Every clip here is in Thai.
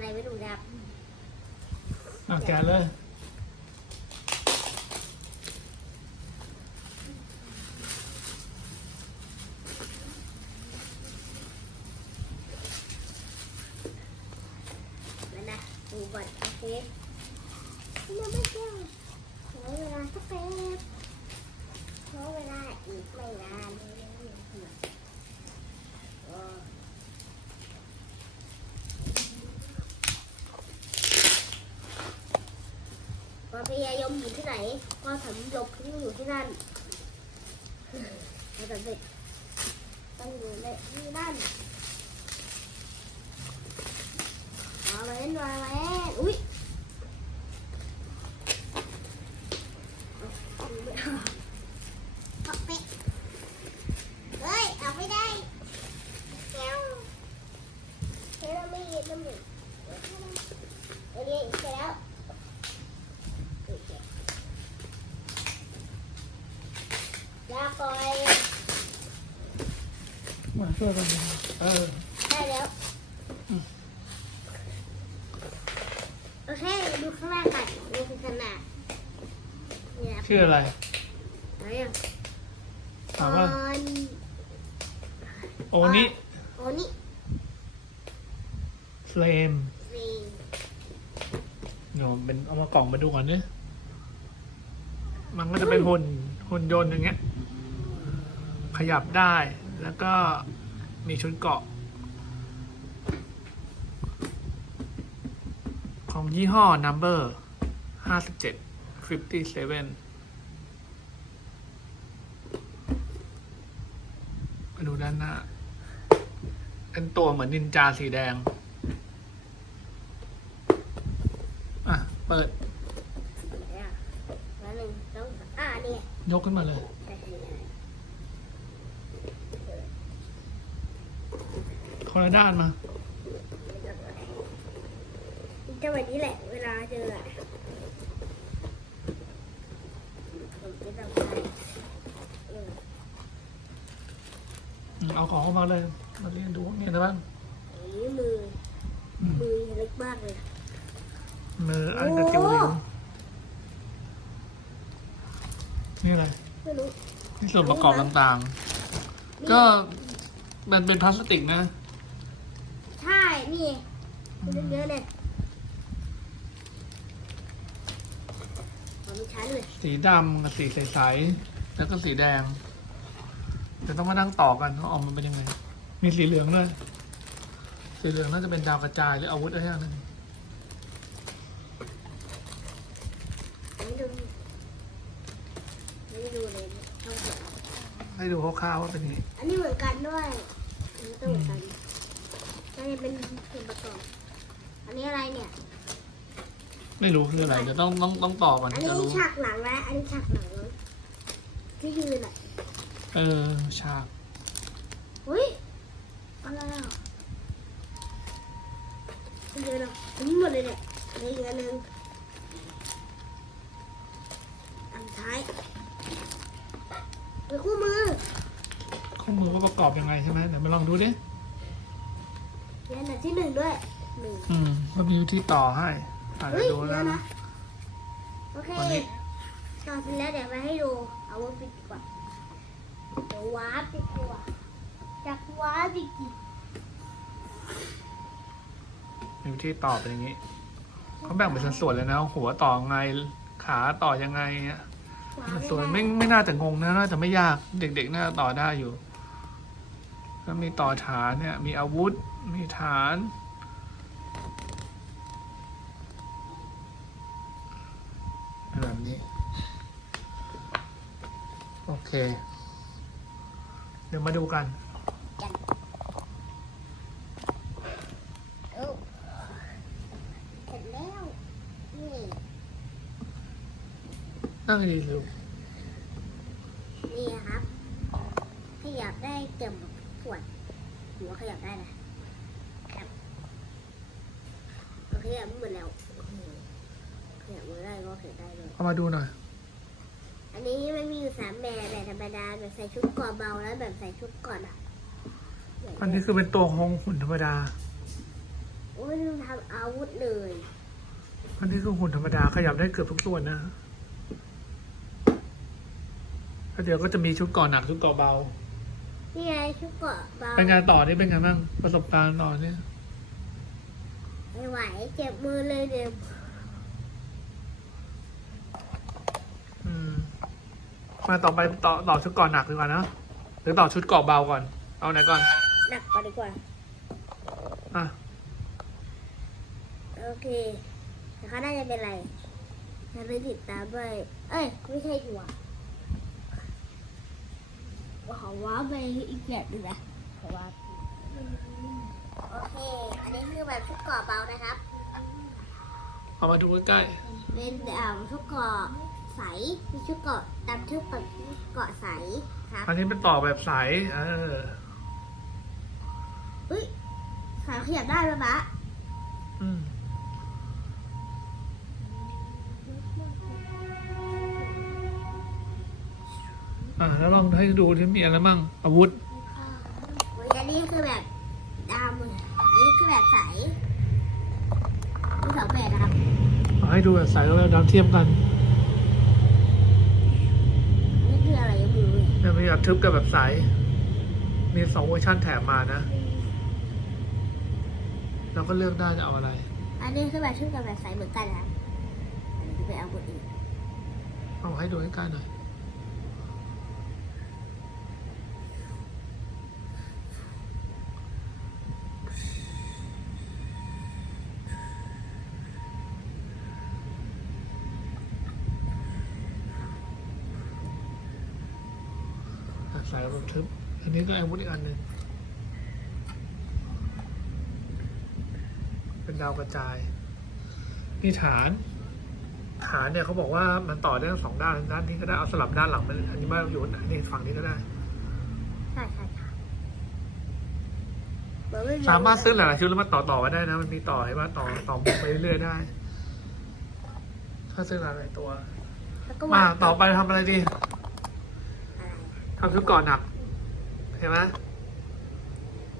คืออะไรไม่รู้นะครับอะแกะเลยแล้วนะดูก่อนโอเคยังไม่เที่ยงขอเวลาสักแป๊บขอเวลาอีกไม่นานเออพอพ ยายมอยู่ที่ไหนก็สำลบที่อยู่ที่นั่นแล้วสำเร็จต้องอยู่ในที่นั่นมาเล่นมาเล่นอุ้ยเอาไม่เอาเอาไปเฮ้ย เอาไม่ได้เจ้าเฮ้ยเราไม่เย็นน้ำหนึ่งโอเคเสร็จแล้วโอเคลาก่อย มา ช่วยกันเออได้แล้วโอเคดูข้างล่างก่อนดูขนาดเนี่ยชื่ออะไรอะไรอะถามว่าโอนี้โอนี่เฟลมนี่เดี๋ยวเป็นเอามากล่องมาดูก่อนเนี่ยมันก็จะเป็นหุ่นหุ่นยนต์อย่างเงี้ย ขยับได้แล้วก็ มีชุดเกราะ ของยี่ห้อ number ห้าสิบเจ็ด fifty seven มาดูด้านหน้า เป็นตัวเหมือนนินจาสีแดง อะ เปิดเนี่ยแล้วหนึ่งต้องอ่าเนี่ย ยกขึ้นมาเลย แต่ทีนี้ คนละด้านมาจะแบบนี้แหละเวลาเจออะผมจะทำอะไรเอออืมเอาของเข้ามาเลย มาเรียนดูเนี่ยนะบ้างอันนี้มือ อืมมือเล็กมากเลยมืออันกระจิ๋วโอ้อยู่นี่อะไรไม่รู้นี่ส่วนประกอบต่างๆ ก็มันเป็นพลาสติกนะใช่ นี่มันเยอะเลยเอาไปชั้นเลยสีดำกับสีใสๆแล้วก็สีแดงเดี๋ยวต้องมานั่งต่อกันว่าออกมาเป็นยังไง มีสีเหลืองด้วยสีเหลืองน่าจะเป็นดาวกระจายหรืออาวุธอะไรอย่างหนึงไม่ดูไม่ดูเลยช่องเสียงให้ดูคร่าวๆว่าเป็นยังไงอันนี้เหมือนกันด้วยอันนี้ก็เหมือนกัน น่าจะเป็นส่วนประกอบ อันนี้อะไรเนี่ย ไม่รู้คืออะไรเดี๋ยวต้องต้องต้องต่อก่อนอันจะนี้รู้ ฉากหลังและอันนี้ฉากหลังที่ยืนอะเออฉากอุ้ยอะไรอะที่ยืนอะอันนี้หมดเลยเนี่ยอันนี้อีกอันหนึ่งอันท้ายเป็นคู่มือ ข้อมือว่าประกอบยังไงใช่ไหมเดี๋ยวมาลองดูดิ เนี่ยอันดับที่หนึ่งด้วยหนึ่งอืมก็มีวิธีต่อให้อะเดี๋เฮ้ยยวดูเดี๋นะยวนะ โอเควันนี้ ต่อเสร็จแล้วเดี๋ยวมาให้ดู เอาว่าปิดดีกว่า เดี๋ยววาร์ปดีกว่า จากวาร์ปดีกว่ามีวิธีต่อเป็นอย่างนี้เขาแบ่งเป็นส่วนๆเลยนะ หัวต่อไงขาต่อยังไงเนี่ยวาร์ปส่วนด้ไม่ไม่น่าจะงงนะน่าจะไม่ยากเด็กๆน่าจะต่อได้อยู่ ก็มีต่อฐานเนี่ย มีอาวุธ มีฐาน แบบนี้ โอเค เดี๋ยวมาดูกันเอ้าเสร็จแล้วนี่นั่งดีลูกนี่ครับ ขยับได้เกือ บปวดหัวขยับได้นะครับโอเคขยับไม่หมดแล้วขยับมือได้ก็ขยับได้เลย เอามาดูหน่อย อันนี้มันมีอยู่สามแบบแบบธรรมดาแบบใส่ชุดเก่อนเบาแล้วแบบใส่ชุดก่อนอะอันนี้คือเป็นตัวของหุ่นธรรมดาเอไม่ต้องทำอาวุธเลย อันนี้คือหุ่นธรรมดาขยับได้เกือบทุกส่วนนะแล้วเดี๋ยวก็จะมีชุดเก่อนหนักชุดเก่อเบา นี่ไงชุดเกาะเบาเป็นไงต่อนี่เป็นไงบ้างประสบการณ์ต่อเนี่ยไม่ไหวเจ็บมือเลยเดี๋ยวอืมมาต่อไปต่อต่อชุดก่อนหนักดีกว่านะหรือต่อชุดเก่อเบาก่อน เอาไหนก่อน หนักกว่าดีกว่า อะโอเคแต่เขาน่าจะเป็นไรจะไปติดตามด้วย เอ้ย ไม่ใช่ดีกว่า ขอว่าไปอีกแบบหนึงนะขอว่าโอเค อันนี้คือแบบชุดเกาะเบานะครับ เอามาดูใกล้เป็นอ่าชุดเกาะใสมีชุดเกาะตามชุดแบบเกาะใสครับๆอันนี้เป็นต่อแบบใสเอออุ้ยขาขยับได้ไหมปะอืม อะแล้วลองให้ดูที่มีอะไรบ้างอาวุธอุ๊ยอันนี้คือแบบดำอันนี้คือแบบใสมีสองแบบนะครับเอาให้ดูแบบใสแล้วแบบดำเทียมกันนี่คืออะไรยังไม่รู้เลยเนี่ยมีแบบทึบกับแบบใส มีสองเวอร์ชันแถมมานะ เราก็เลือกได้จะเอาอะไร อันนี้คือแบบชุดกับแบบใสเหมือนกันนะครับอันนี้คือเป็นอาวุธอีกเอาให้ดูใกล้ๆหน่อย อะใส่แบบทึบ อันนี้ก็อาวุธอีกอันหนึ่งเป็นดาวกระจายมีฐาน ฐานเนี่ยเขาบอกว่ามันต่อได้ทั้งสองด้านด้านนี้ก็ได้เอาสลับด้านหลังไปอันนี้มาอยู่อันนี้ฝั่งนี้ก็ได้ ใช่ใช่ค่ะเหมือนไม่สามารถซื้อหลายๆชุดแล้วมาต่อต่อไว้ได้นะ มันมีต่อให้ว่าต่อต่อไปเรื่อยๆได้ ถ้าซื้อหลายๆตัว แล้วก็มาวางต่อไปทำอะไรดีอะไร ทำชุดก่อนหนัก เห็นไหม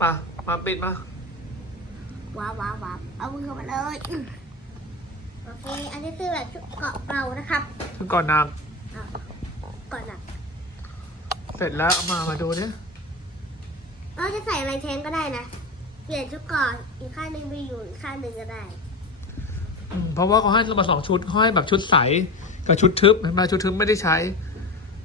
ปะมาปิดมาว้าวว้าวว้าวเอามือเข้ามาเลยอืมโอเค อันนี้คือแบบชุดเกาะเบานะครับชุดก่อนหนัก อะก่อนหนักเสร็จแล้วเอามามาดูเนี่ยเราจะใส่อะไรแทนก็ได้นะ เปลี่ยนชุดเกาะอีกข้างหนึ่งไปอยู่อีกข้างหนึ่งก็ได้ เพราะว่าเขาให้เรามาสองชุดเขาให้แบบชุดใสกับชุดทึบเห็นไหมชุดทึบไม่ได้ใช้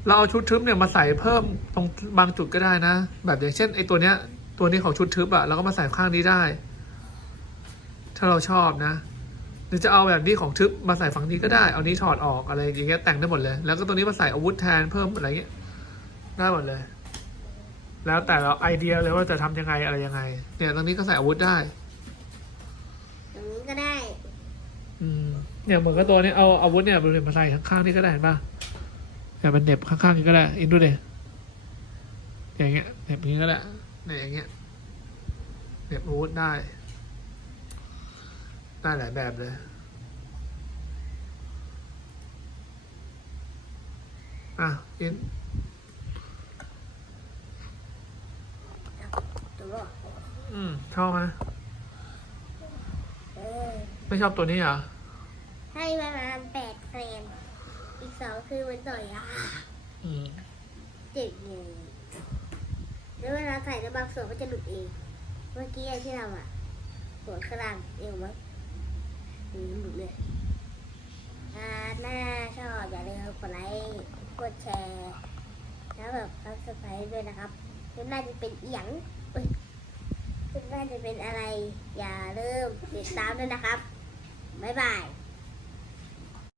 เราเอาชุดทึบเนี่ยมาใส่เพิ่มตรงบางจุดก็ได้นะ แบบอย่างเช่นไอ้ตัวเนี้ย ตัวนี้ของชุดทึบอะเราก็มาใส่ข้างนี้ได้ ถ้าเราชอบนะ หรือจะเอาแบบนี้ของทึบมาใส่ฝั่งนี้ก็ได้ เอานี้ถอดออกอะไรอย่างเงี้ยแต่งได้หมดเลย แล้วก็ตัวนี้มาใส่อาวุธแทนเพิ่มอะไรเงี้ยได้หมดเลย แล้วแต่เราไอเดียเลยว่าจะทำยังไงอะไรยังไง เนี่ยตรงนี้ก็ใส่อาวุธได้ตรงนี้ก็ได้ อืมเนี่ยเหมือนกับตัวนี้เอาอาวุธเนี่ยบริเวณมาใส่ข้างๆนี่ก็ได้เห็นป่ะ แต่มันเหน็บข้างๆนี่ก็ได้อินดูเดอย่างเงี้ยเหน็บอย่างงี้ก็ได้เนี่ยอย่างเงี้ยเหน็บอาวุธได้ ได้หลายแบบเลยอะอินตัวนี้อืมชอบไหมเออไม่ชอบตัวนี้เหรอ ให้ประมาณแปดคะแนน อีกสองคือมันต่อยอะอืมเจ็บเลยแล้วเวลาใส่ในบางส่วนก็จะหลุดเอง เมื่อกี้ที่เราอะหัวข้างล่างเอวมั้งอืมหลุดเลยถ้าหน้าชอบอย่าลืมกดไลค์กดแชร์แล้วแบบซับสไครต์ด้วยนะครับแล้วน่าจะเป็นเอียงเอ้ยน่าจะเป็นอะไร อย่าลืมติดตามด้วยนะครับ บ๊ายบาย